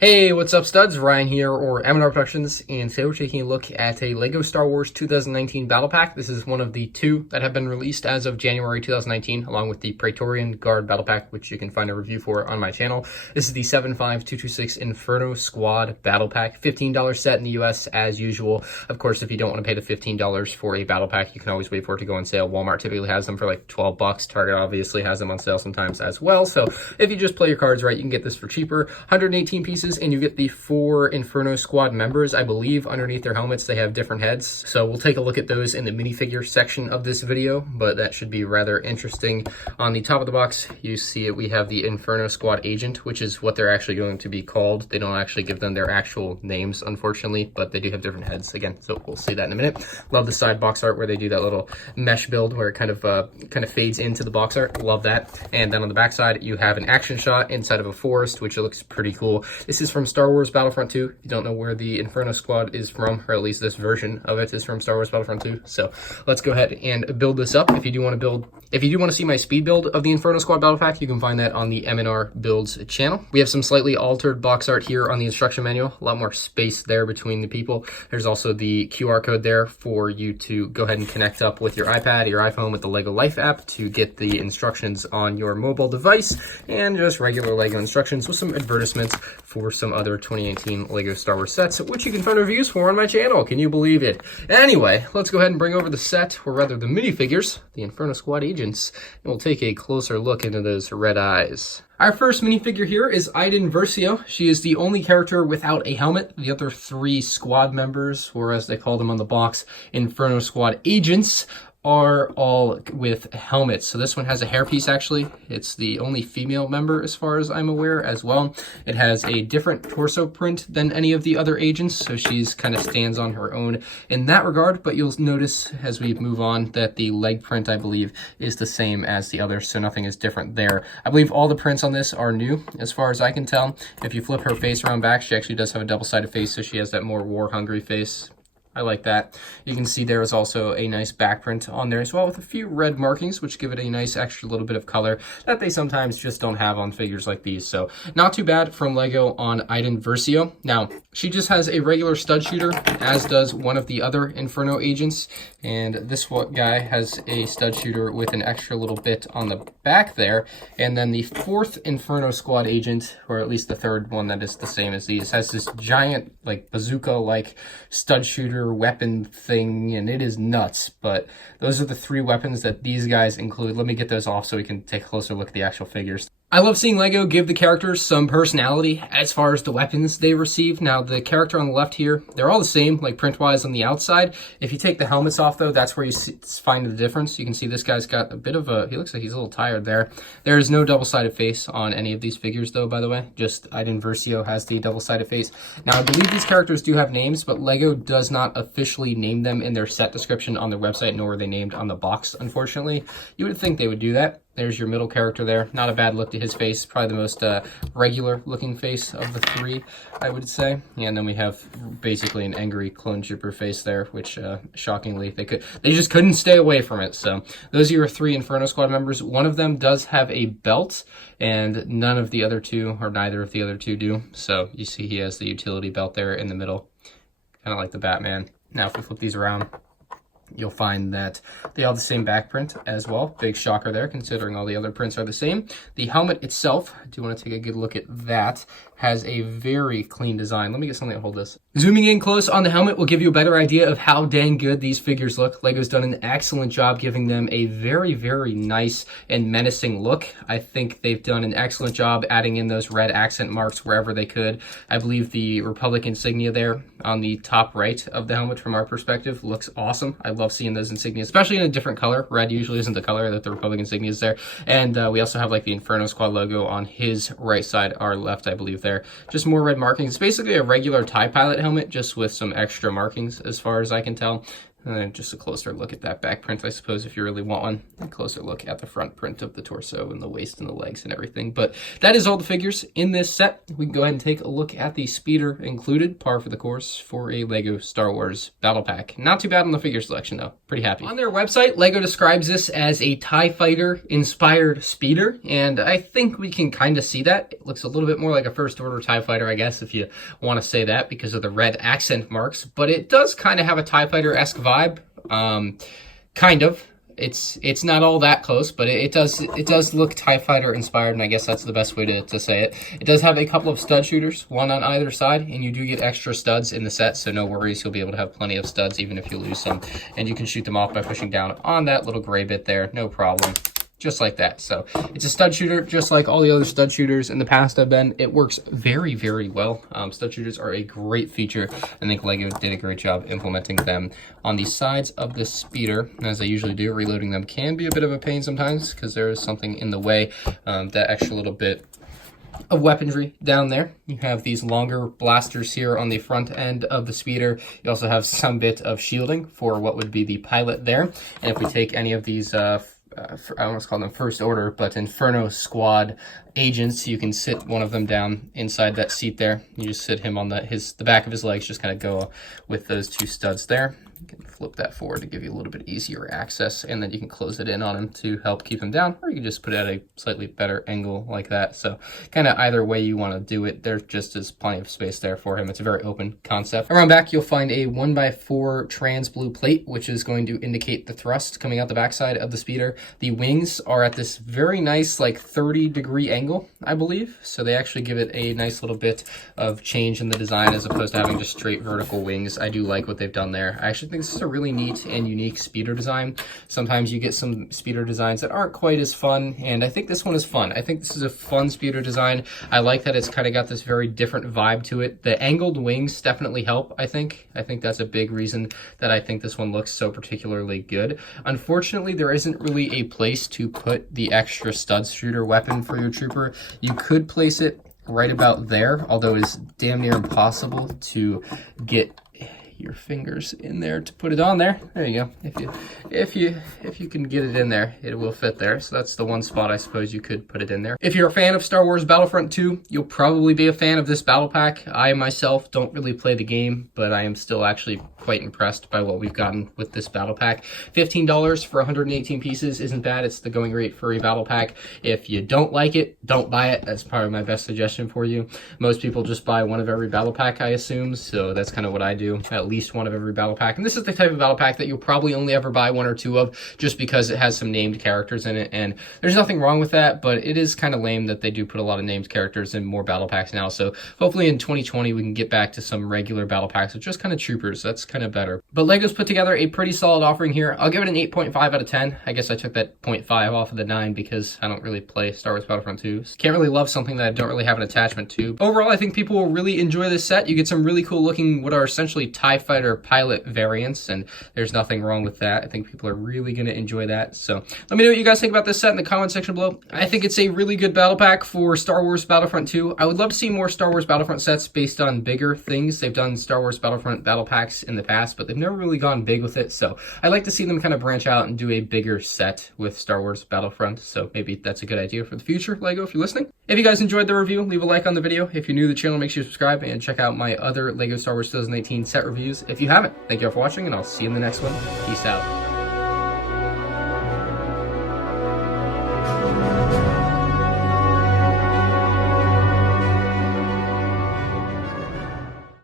Hey, what's up studs? Ryan here, or MandRproductions, and today we're taking a look at a LEGO Star Wars 2019 Battle Pack. This is one of the two that have been released as of January 2019, along with the Praetorian Guard Battle Pack, which you can find a review for on my channel. This is the 75226 Inferno Squad Battle Pack, $15 set in the US as usual. Of course, if you don't want to pay the $15 for a battle pack, you can always wait for it to go on sale. Walmart typically has them for like 12 bucks. Target obviously has them on sale sometimes as well. So if you just play your cards right, you can get this for cheaper. 118 pieces. And you get the 4 Inferno Squad members. I believe underneath their helmets they have different heads, so we'll take a look at those in the minifigure section of this video, but that should be rather interesting. On the top of the box you see it, we have the Inferno Squad agent, which is what they're actually going to be called. They don't actually give them their actual names, unfortunately, but they do have different heads again, so we'll see that in a minute. Love the side box art where they do that little mesh build where it kind of fades into the box art. Love that. And then on the back side you have an action shot inside of a forest, which looks pretty cool. This is from Star Wars Battlefront 2. If you don't know where the Inferno Squad is from, or at least this version of it is from Star Wars Battlefront 2. So let's go ahead and build this up. If you do want to see my speed build of the Inferno Squad Battle Pack, you can find that on the MNR Builds channel. We have some slightly altered box art here on the instruction manual. A lot more space there between the people. There's also the QR code there for you to go ahead and connect up with your iPad, your iPhone with the LEGO Life app to get the instructions on your mobile device, and just regular LEGO instructions with some advertisements for some other 2018 LEGO Star Wars sets, which you can find reviews for on my channel. Can you believe it? Anyway, let's go ahead and bring over the set, or rather the minifigures, the Inferno Squad agents, and we'll take a closer look into those red eyes. Our first minifigure here is Versio. She is the only character without a helmet. The other 3 squad members, or as they call them on the box, Inferno Squad agents, are all with helmets. So this one has a hairpiece actually. It's the only female member as far as I'm aware as well. It has a different torso print than any of the other agents, so she's kind of stands on her own in that regard, but you'll notice as we move on that the leg print, I believe, is the same as the others, so nothing is different there. I believe all the prints on this are new as far as I can tell. If you flip her face around back, she actually does have a double-sided face, so she has that more war-hungry face. I like that. You can see there is also a nice back print on there as well with a few red markings, which give it a nice extra little bit of color that they sometimes just don't have on figures like these. So not too bad from LEGO on Versio. Now, she just has a regular stud shooter, as does one of the other Inferno agents. And this guy has a stud shooter with an extra little bit on the back there. And then the 4th Inferno Squad agent, or at least the 3rd one that is the same as these, has this giant like bazooka-like stud shooter weapon thing, and it is nuts. But those are the 3 weapons that these guys include. Let me get those off so we can take a closer look at the actual figures. I love seeing LEGO give the characters some personality as far as the weapons they receive. Now, the character on the left here, they're all the same, like print-wise on the outside. If you take the helmets off, though, that's where you find the difference. You can see this guy's got a bit of he looks like he's a little tired there. There is no double-sided face on any of these figures, though, by the way. Just Versio has the double-sided face. Now, I believe these characters do have names, but LEGO does not officially name them in their set description on their website, nor are they named on the box, unfortunately. You would think they would do that. There's your middle character there. Not a bad look to his face. Probably the most regular looking face of the 3, I would say. Yeah, and then we have basically an angry clone trooper face there, which shockingly they just couldn't stay away from it. So those are your 3 Inferno Squad members. One of them does have a belt, and neither of the other 2 do. So you see he has the utility belt there in the middle, kind of like the Batman. Now if we flip these around, you'll find that they all have the same back print as well. Big shocker there, considering all the other prints are the same. The helmet itself, I do want to take a good look at that, has a very clean design. Let me get something to hold this. Zooming in close on the helmet will give you a better idea of how dang good these figures look. LEGO's done an excellent job giving them a very, very nice and menacing look. I think they've done an excellent job adding in those red accent marks wherever they could. I believe the Republic insignia there on the top right of the helmet from our perspective looks awesome. I love seeing those insignias, especially in a different color. Red usually isn't the color that the Republic insignia is there. And we also have like the Inferno Squad logo on his right side, our left, I believe there. Just more red markings. It's basically a regular TIE pilot helmet, just with some extra markings as far as I can tell. And then just a closer look at that back print, I suppose, if you really want one. A closer look at the front print of the torso and the waist and the legs and everything. But that is all the figures in this set. We can go ahead and take a look at the speeder included, par for the course, for a LEGO Star Wars Battle Pack. Not too bad on the figure selection, though. Pretty happy. On their website, LEGO describes this as a TIE Fighter-inspired speeder, and I think we can kind of see that. It looks a little bit more like a First Order TIE Fighter, I guess, if you want to say that, because of the red accent marks. But it does kind of have a TIE Fighter-esque vibe. Kind of. It's not all that close, but it does look TIE Fighter inspired, and I guess that's the best way to say it. It does have a couple of stud shooters, one on either side, and you do get extra studs in the set, so no worries, you'll be able to have plenty of studs even if you lose some, and you can shoot them off by pushing down on that little gray bit there, no problem. Just like that. So it's a stud shooter, just like all the other stud shooters in the past have been. It works very, very well. Stud shooters are a great feature. I think LEGO did a great job implementing them on the sides of the speeder. As I usually do, reloading them can be a bit of a pain sometimes because there is something in the way. That extra little bit of weaponry down there. You have these longer blasters here on the front end of the speeder. You also have some bit of shielding for what would be the pilot there. And if we take any of these I almost call them First Order, but Inferno squad agents, you can sit one of them down inside that seat there. You just sit him on the back of his legs, just kind of go with those two studs there. You can flip that forward to give you a little bit easier access, and then you can close it in on him to help keep him down, or you can just put it at a slightly better angle like that. So kind of either way you want to do it, there just is plenty of space there for him. It's a very open concept. Around back, you'll find a 1x4 trans blue plate, which is going to indicate the thrust coming out the backside of the speeder. The wings are at this very nice, like 30-degree angle, I believe. So they actually give it a nice little bit of change in the design as opposed to having just straight vertical wings. I do like what they've done there. I actually think this is a really neat and unique speeder design. Sometimes you get some speeder designs that aren't quite as fun, and I think this one is fun. I think this is a fun speeder design. I like that it's kind of got this very different vibe to it. The angled wings definitely help, I think. I think that's a big reason that I think this one looks so particularly good. Unfortunately, there isn't really a place to put the extra stud shooter weapon for your trooper. You could place it right about there, although it is damn near impossible to get your fingers in there to put it on there. There you go. If you can get it in there, it will fit there. So that's the one spot I suppose you could put it in there. If you're a fan of Star Wars Battlefront 2, you'll probably be a fan of this battle pack. I myself don't really play the game, but I am still actually quite impressed by what we've gotten with this battle pack. $15 for 118 pieces isn't bad. It's the going rate for a battle pack. If you don't like it, don't buy it. That's probably my best suggestion for you. Most people just buy one of every battle pack, I assume, so that's kind of what I do. At least one of every battle pack, and this is the type of battle pack that you'll probably only ever buy one or two of just because it has some named characters in it, and there's nothing wrong with that, but it is kind of lame that they do put a lot of named characters in more battle packs now. So hopefully in 2020 we can get back to some regular battle packs with just kind of troopers. That's kind of better. But LEGO's put together a pretty solid offering here. I'll give it an 8.5 out of 10. I guess I took that 0.5 off of the 9 because I don't really play Star Wars Battlefront 2. Can't really love something that I don't really have an attachment to. Overall, I think people will really enjoy this set. You get some really cool looking what are essentially TIE Fighter pilot variants, and there's nothing wrong with that. I think people are really going to enjoy that. So let me know what you guys think about this set in the comment section below. I think it's a really good battle pack for Star Wars Battlefront 2. I would love to see more Star Wars Battlefront sets based on bigger things. They've done Star Wars Battlefront battle packs in the past, but they've never really gone big with it. So I'd like to see them kind of branch out and do a bigger set with Star Wars Battlefront. So maybe that's a good idea for the future, LEGO, if you're listening. If you guys enjoyed the review, leave a like on the video. If you're new to the channel, make sure you subscribe and check out my other LEGO Star Wars 2018 set reviews if you haven't. Thank you all for watching, and I'll see you in the next one. Peace out.